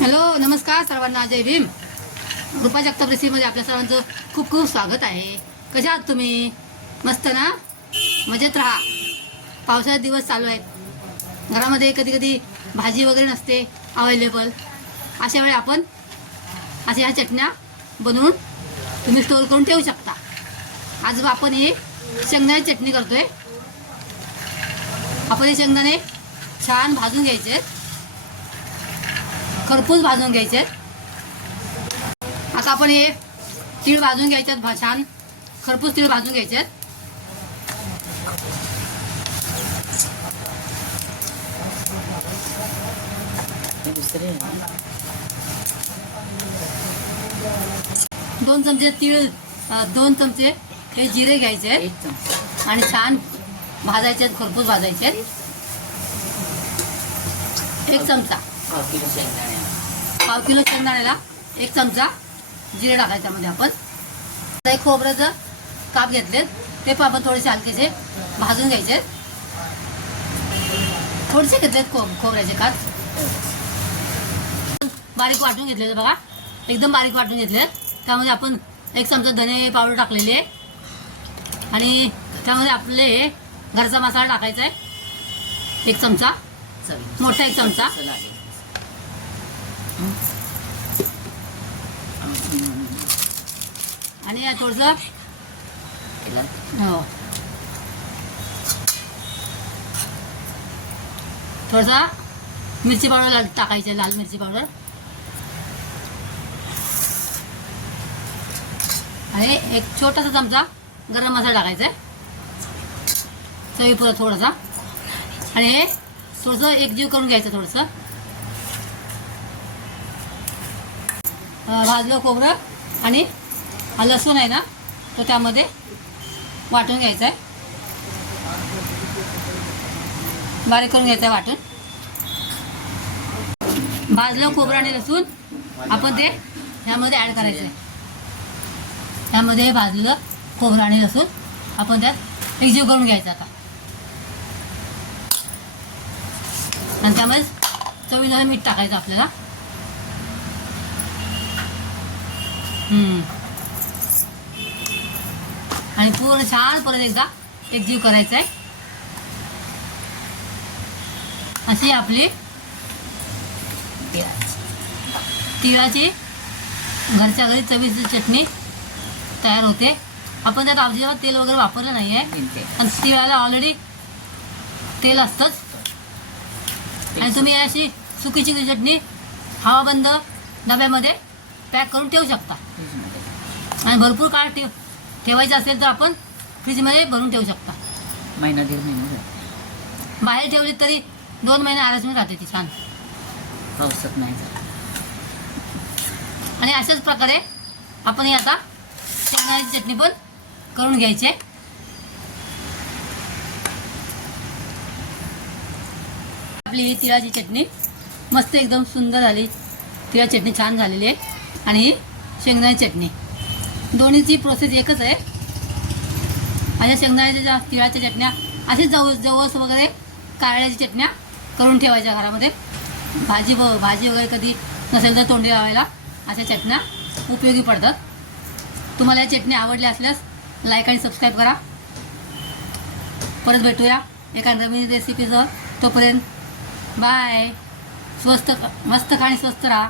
Hello नमस्कार सर्वांना जय भीम. रुपा जगताप रेसिपीमध्ये आपल्या सर्वांचं खूप खूप स्वागत आहे. कशा आहात तुम्ही? मस्त ना? मजेत राहा. पावसाळ्यात दिवस चालू आहेत. घरामध्ये कधी कधी भाजी वगैरे नसते अवेलेबल अशा वेळी आपण अशा ह्या चटण्या बनवून तुम्ही स्टोअर करून ठेवू शकता. आज आपण ही शेंगदाणे चटणी करतोय. आपण हे शेंगदाणे छान भाजून घ्यायचे आहेत. खरपूस भाजून घ्यायचे. आता आपण हे तीळ भाजून घ्यायचे आहेत छान. खरपूस तीळ भाजून घ्यायचे आहेत. दोन चमचे तीळ दोन चमचे हे जिरे घ्यायचे आहेत. आणि छान भाजायचे आहेत खरपूस भाजायचे आहेत. एक चमचा. पाव किलो शेंगदाणे. पाव किलो शेंगदाण्याला एक चमचा जिरे टाकायचं त्यामध्ये आपण. एक खोबऱ्याचं काप घेतलेत ते पण आपण थोडेसे हलकेसे भाजून घ्यायचे. थोडेसे घेतलेत खो खोबऱ्याचे काप. बारीक वाटून घेतलेले बघा. एकदम बारीक वाटून घेतलेत. त्यामध्ये आपण एक चमचा धने पावडर टाकलेली आहे. आणि त्यामध्ये आपले हे घरचा मसाला टाकायचा आहे. एक चमचा. मोठा एक चमचा. आणि थोडंसं? हो. थोडासा मिरची पावडर टाकायचं लाल मिरची पावडर. आणि एक छोटासा चमचा गरम मसाला टाकायचा आहे. चवीपुरा थोडासा. आणि हे थोडंसं एकजीव करून घ्यायचं थोडंसं. भाजलं खोबरं आणि हा लसूण आहे ना तो त्यामध्ये वाटून घ्यायचा आहे. बारीक करून घ्यायचं आहे वाटून. भाजलं खोबरं आणि लसूण आपण ते ह्यामध्ये ॲड करायचं आहे. ह्यामध्ये हे भाजलेलं खोबरं आणि लसूण आपण त्यात एकजीव करून घ्यायचं आता. आणि त्यामध्ये चवीला मीठ टाकायचं आपल्याला. आणि पूर्ण छान परत एकदा एकजीव करायचा आहे. अशी आपली तिळाची घरच्या घरी चवीची चटणी तयार होते. आपण त्यात अजिबात तेल वगैरे वापरलं नाही आहे आणि तिळाला ऑलरेडी तेल असतंच. आणि तुम्ही अशी सुकीची चटणी हवाबंद डब्यामध्ये पॅक करून ठेवू शकता आणि भरपूर काळ ठेव ठेवायचं असेल तर आपण फ्रीजमध्ये भरून ठेवू शकता महिना दीड महिना. बाहेर ठेवली तरी दोन महिने आरामशीर राहते ती छान पावसात नाही. आणि अशाच प्रकारे आपण ही आता शेंगदाण्याची चटणी पण करून घ्यायची. आपली ही तिळाची चटणी मस्त एकदम सुंदर झाली तिळा चटणी छान झालेली आहे आणि शेंगदाण्याची चटणी. दोन्हीची प्रोसेस एकच आहे. अशा शेंगदाण्याच्या ज्या तिळाच्या चटण्या अशीच जवस जवस वगैरे कारळ्याची चटण्या करून ठेवायच्या घरामध्ये. भाजी व भाजी वगैरे कधी नसेल तर तोंडी लावायला अशा चटण्या उपयोगी पडतात. तुम्हाला या चटणी आवडल्या असल्यास लाईक आणि सबस्क्राईब करा. परत भेटूया एका नवीन रेसिपीसह तोपर्यंत बाय स्वस्त मस्त खा आणि स्वस्त राहा.